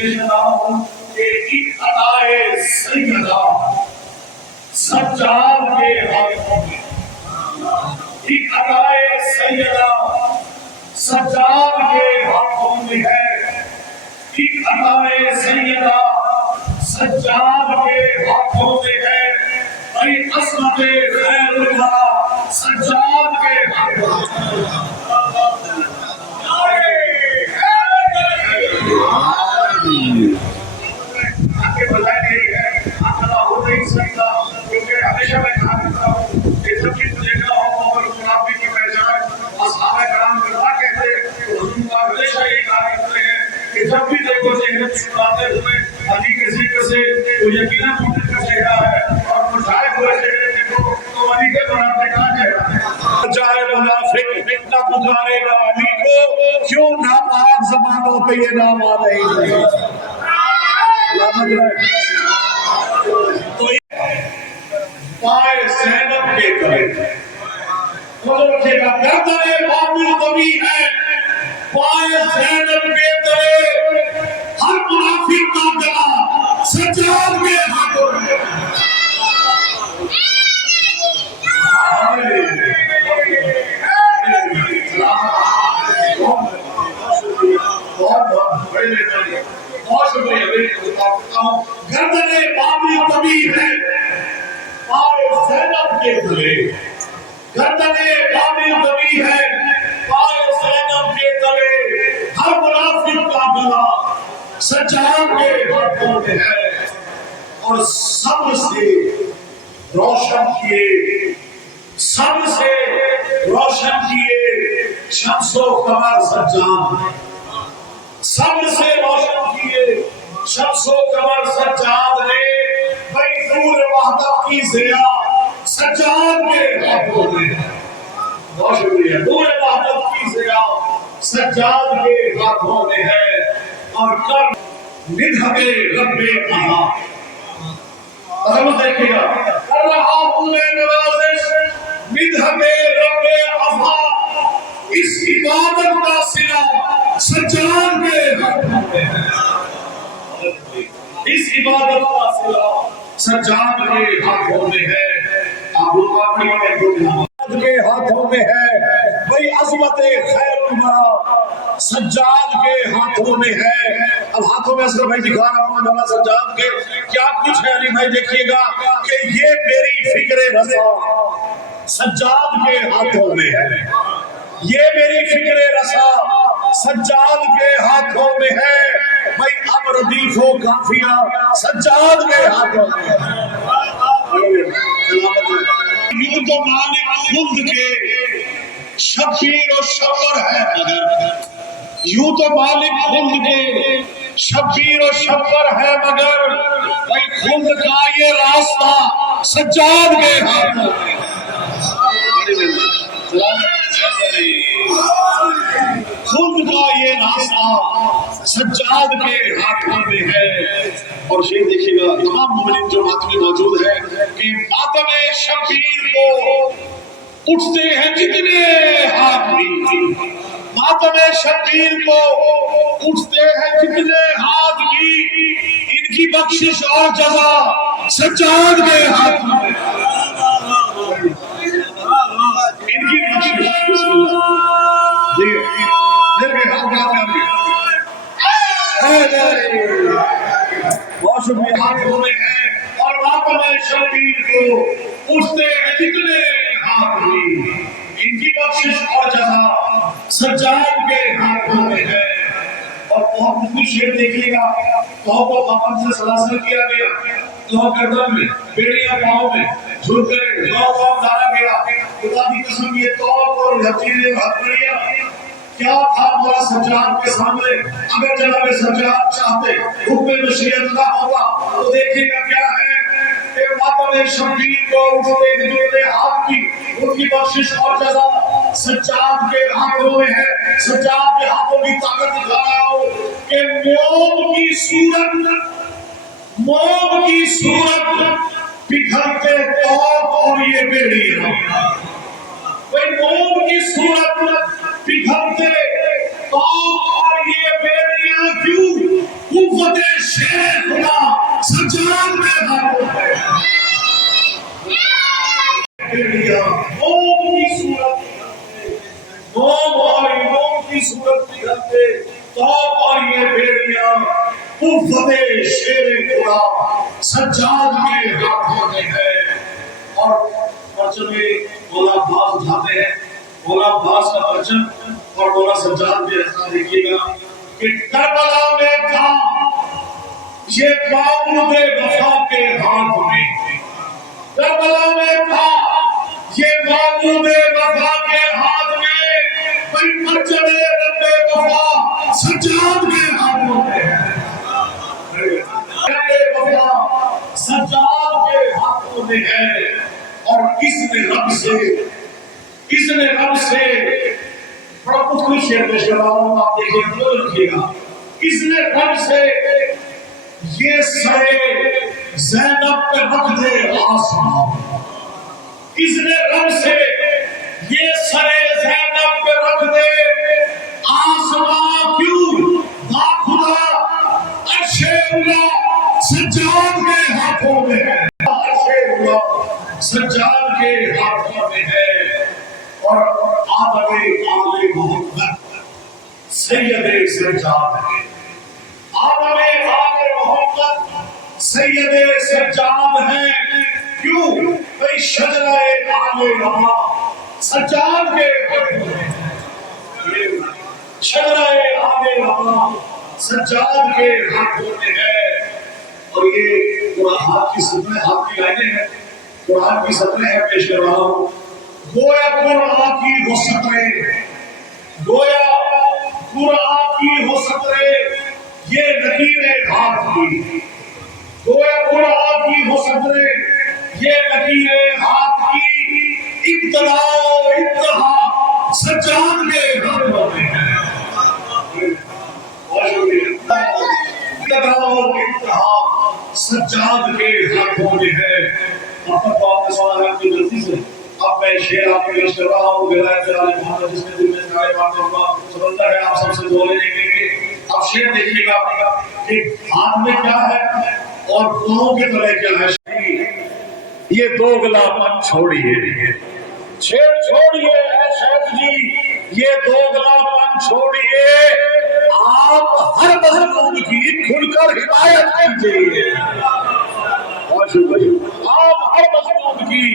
ایک ادائے سیدہ سجاد کے ہاتھوں میں، ایک ادائے سیدہ سجاد کے ہاتھوں میں ہے، ایک ادائے سیدہ سجاد کے ہاتھوں میں ہے، ایک عصمت خیر اللہ سجاد کے ہاتھوں میں ہے۔ آگے بتایا نہیں ہے اللہ ہو نہیں سکتا، کیونکہ ہمیشہ میں کہا کرتا ہوں کہ جب بھی مجھے نہ ہو اور منافی کی پہچان اصحاب کرام کرنا کہتے ہیں، حضور پاک ہمیشہ یہی کہا کرتے ہیں کہ جب بھی دیکھو چہرے چھپاتے ہوئے علی کسی سے تو یقیناً مومن کا چہرہ ہے، اور مرجھائے ہوئے چہرے دیکھو تو علی کے منافق کا چہرہ ہے۔ جائے منافق نہ پکارے گا علی کو، کیوں ناپاک زبانوں پہ یہ نام آ رہی ہے۔ تو پائے زینب کے تلے خود رکھے گا، گردن بابل کبھی ہے پائے زینب کے تلے، ہر منافق کا گلا سجاد کے ہاتھوں میں۔ گردن بابل کبھی ہے پائے زینب کے تلے، گردن بابل کبھی ہے پائے زینب کے تلے، ہر منافق کا گلا سجاد کے ہاتھوں میں ہے، اور صبر سے روشن کیے، صبر سے روشن کیے شمس و قمر سجاد، صبر سے روشن کیے شمس و قمر سجاد نے، بھئی نور وحدت کی ضیا سجاد کے ہاتھوں میں۔ بہت شکریہ۔ نور وحدت کی ضیا سجاد کے ہاتھوں میں ہے، اور کر مدحت رب اعلیٰ، دیکھیے گا کر رہا ہوں میں نوازش مدحت رب اعلیٰ، اس عبادت کا صلہ سجاد کے ہاتھوں میں ہے، اس عبادت کا صلہ سجاد کے ہاتھوں میں ہے۔ ابو بکر کے ہاتھوں میں ہے، وہی عظمت خیر المرا سجاد کے ہاتھوں میں ہے۔ اب ہاتھوں میں اصغر بھائی دکھا رہا ہوں مولا سجاد کے کیا کچھ ہے، علی بھائی دیکھیے گا کہ یہ میری فکر رضا سجاد کے ہاتھوں میں ہے، یہ میری فکر رضا سجاد کے ہاتھوں میں ہے، بھائی اب ردیف و کافیہ سجاد کے ہاتھوں میں ہے۔ یوں تو مالک خلد کے شبیر و شبر ہے مگر، یوں تو مالک خلد کے شبیر و شبر ہے مگر، بھائی خلد کا یہ راستہ سجاد کے ہاتھوں میں ہے۔ خلد کا یہ راستہ سجاد کے ہاتھوں میں ہے، اور شیخ دیکھیے گا تمام مومنین جو ماتم میں موجود ہے کہ ماتم شبیر کو اٹھتے ہیں جتنے ہاتھ بھی، ماتم شبیر کو اٹھتے ہیں جتنے ہاتھ بھی، ان کی بخشش اور جزا سجاد کے ہاتھ میں، ان کی بخشش بسم اللہ بہت شکریہ ہاتھوں میں ہے، اور ماتم شبیر کو اٹھتے ہیں جتنے ہاتھ بھی، ان کی بخشش اور جزا سجاد کے ہاتھوں میں ہے۔ اور بہت کچھ شعر دیکھیے گا، تو کو خاتم سے سلاسل کیا گیا، تو گردن میں بیڑیاں پاؤں میں جھلکے دو پاؤں ڈالا گیا، خدا کی قسم یہ تو اور حقیقی حقیقیہ کیا تھا مولا سجاد کے سامنے، اگر جناب سجاد چاہتے حکم مشیت نہ ہوتا تو دیکھیں گا کیا ہے کہ ماتم شبیر کو اٹھتے جتنے ہاتھ کی، ان کی بخشش اور جزا سجاد کے ہاتھوں میں ہے۔ سجاد کے ہاتھوں کی طاقت دکھا رہا ہوں کہ موم کی صورت بکھرتے توپ اور یہ بیڑیاں، کوئی موم کی صورت بکھرتے توپ اور یہ بیڑیاں کیوں؟ قوت توپ اور یہ بیڑیاں قوت شیر خدا سجاد کے ہاتھوں میں ہے۔ اور پرچم میں مولا عباس اٹھاتے ہیں، مولا عباس کا پرچم اور مولا سجاد کے ہاتھ دیکھیے گا کہ کربلا میں تھا یہ معبود وفا کے ہاتھ میں، کربلا میں تھا یہ معبود وفا کے ہاتھ میں، کوئی پرچم رب وفا سجاد کے ہاتھوں میں ہے، رب وفا سجاد کے ہاتھوں میں ہے۔ اور اس نے رب سے بڑا مشکل شعر پیش کر رہا ہوں، آپ دیکھیں تو رکھیے گا، اس نے رب سے یہ سرے زینب پہ رکھ دے آسمان، اس نے رب سے یہ سرے زینب پہ رکھ دے آسمان، کیوں خدا عرش اللہ سجاد کے ہاتھوں میں ہے، عرش اللہ سجاد کے ہاتھوں میں ہے۔ اور آدم آل محمد سید سجاد ہے، آدم آل محمد سید سجاد ہے، کیوں بھئی شجرہ آل رحمہ سجاد کے ہاتھوں میں ہے، شجرہ آل رحمہ سجاد کے ہاتھوں میں ہے۔ اور یہ قرآن کی سطریں آپ کی لائنیں ہیں، قرآن کی سطریں ہیں پیش کر رہا ہوں، گویا قرآن کی وہ سطریں، گویا قرآن کی وہ سطریں یہ لکیریں ہاتھ کی، گویا قرآن کی وہ سطریں یہ لکیریں ہاتھ کی، ابتدا و انتہا سجاد کے ہاتھوں میں ہے، ابتدا و انتہا سجاد کے ہاتھوں میں ہے۔ اب تک تو آپ نے سوال ہے آپ کی غلطی سے، اب میں شعر آپ کے پیش کر رہا ہوں، ولایت علی محمد جس میں دل میں سارے باتیں ہوگا سمجھتا ہے آپ سب سے دعا لینے کے لیے۔ اب شعر دیکھیے گا کہ ہاتھ میں کیا ہے اور پاؤں کے تلے کیا ہے۔ یہ دوگلا پن چھوڑیے، شعر چھوڑیے اے شیخ جی، یہ دوگلا پن چھوڑیے، آپ ہر مظلوم کی کھل کر حمایت کیجیے، آپ ہر مظلوم کی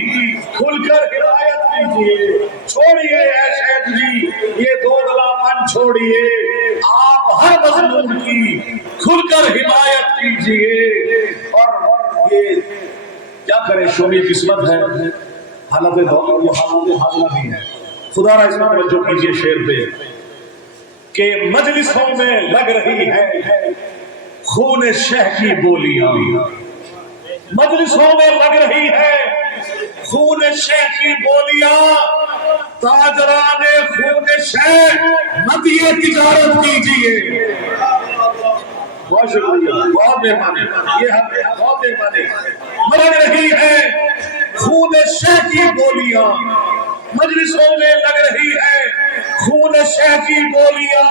کھل کر حمایت کیجیے، چھوڑیے اے شیخ جی یہ دوگلا پن چھوڑیے، آپ ہر مظلوم کی کھل کر حمایت کیجیے۔ اور یہ کیا کرے شومی قسمت ہے، حالت دور یہ حالت حاضرہ بھی ہے، خدا را اس میں توجہ کیجیے شعر پہ کہ مجلسوں میں لگ رہی ہے خون شہ کی بولیاں، مجلسوں میں لگ رہی ہے خون شہ کی بولیاں، تاجران خون شہ مت یہ تجارت کیجیے۔ بہت شکریہ، بہت مہربانی، یہ بہت مہربانی۔ لگ رہی ہے خون شہ کی بولیاں، مجلسوں میں لگ رہی ہے خون شہ کی بولیاں،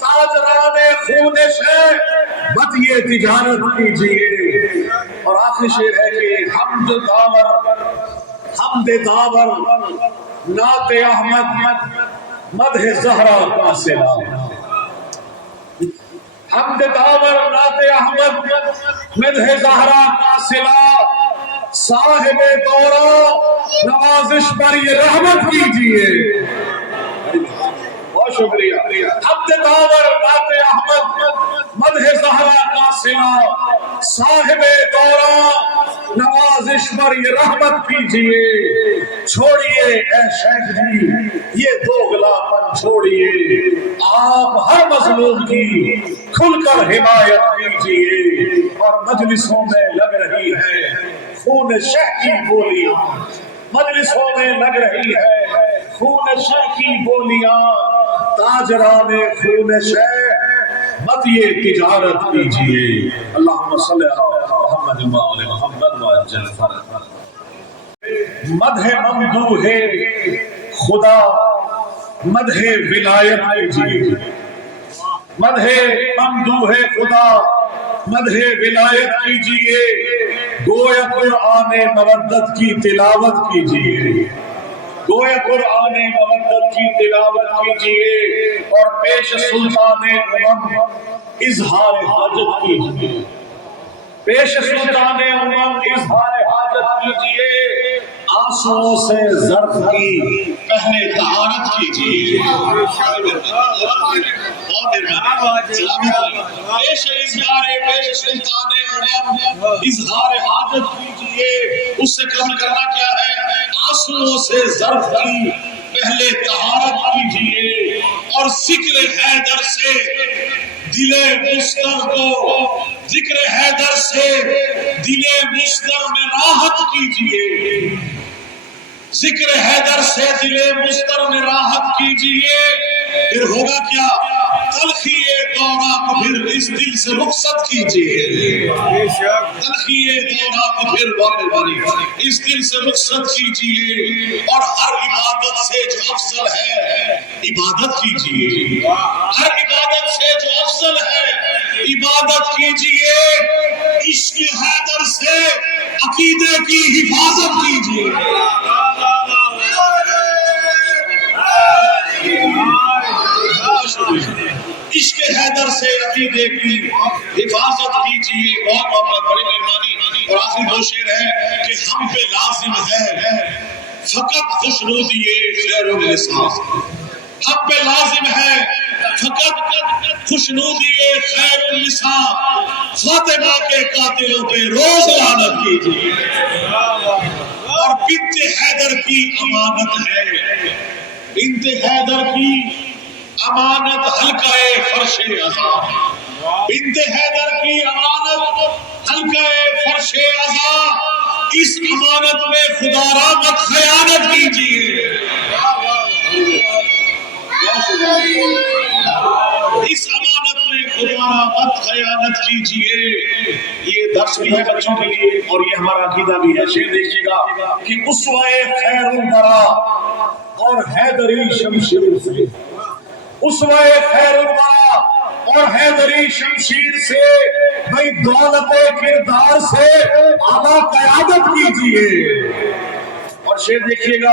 تاجران خون شہ مت یہ تجارت کیجیے۔ اور آخری شعر ہے کہ حمد داور نعت احمد مدح زہرا کا صلا، حمد داور نعت احمد مدح زہرا کا صلا، صاحب دورہ نوازش پر یہ رحمت کیجیے۔ بہت شکریہ۔ حمد داور نعت احمد مدح زہرا کا صلا، صاحب دورہ نوازش پر یہ رحمت کیجیے۔ چھوڑیے اے شیخ جی یہ دوگلا پن چھوڑیے، آپ ہر مظلوم کی کھل کر حمایت کیجیے۔ اور مجلسوں میں لگ رہی ہے خون شہ کی بولیاں، مجلسوں میں لگ رہی ہے خون شہ کی بولیاں، تاجران خون شہ مت یہ تجارت کیجیے۔ اللہم صلی علی محمد و آل محمد وعجل فرجہ۔ مدح ممدوح خدا مدح ولایت کیجیے، مدح ممدوح خدا مدح ولایت کیجیے، گویا قرآن مودت کی تلاوت کیجیے۔ گویا قرآن مودت کی تلاوت کیجئے اور پیش سلطان امم اظہار حاجت کیجئے، پیش سلطان امم اظہار حاجت کیجئے، آنسوؤں سے ظرف کی پہلے طہارت کیجئے، پیش سلطان امم اظہار حاجت کیجئے۔ اس سے کم کرنا کیا ہے؟ آنسوؤں سے ظرف کی پہلے طہارت کیجئے اور ذکر حیدر سے دل مضطر کو، ذکر حیدر سے دل مضطر میں راحت کیجئے، ذکر حیدر سے دل مضطر میں راحت کیجئے۔ پھر ہوگا کیا؟ تلخی دورہ کو پھر اس دل سے رخصت کیجئے، تلخی دورہ کو پھر اس دل سے رخصت کیجئے اور ہر عبادت سے جو افضل ہے عبادت کیجئے، ہر عبادت سے جو افضل ہے عبادت کیجئے، عشق حیدر سے عقیدے کی حفاظت کیجئے، عشق حیدر سے عقیدے کی حفاظت کیجئے۔ بہت محبت، بڑی مہربانی۔ اور آخری دو شعر ہے کہ ہم پہ لازم ہے فقط خوشنودی خیر النساء، ہم پہ لازم ہے فقط خوشنودی خیر النساء، فاطمہ کے قاتلوں پہ روز لعنت کیجئے، اور بنت حیدر کی امانت ہے، بنت حیدر کی امانت حلقہ فرش عزا، بنت حیدر کی امانت حلقہ فرش عزا، اس امانت میں خدا را مت خیانت کیجئے، اس امانت میں خدا را مت خیانت کیجئے۔ یہ درس بھی ہے بچوں کے لیے اور یہ ہمارا عقیدہ بھی ہے۔ شعر دیکھیے گا کہ اسوہ خیر الورا اور حیدری شمشیر سے، اسوہ خیر الورا اور حیدری شمشیر سے، بھئی دولت کردار سے اعلیٰ قیادت کیجئے۔ اور شعر دیکھیے گا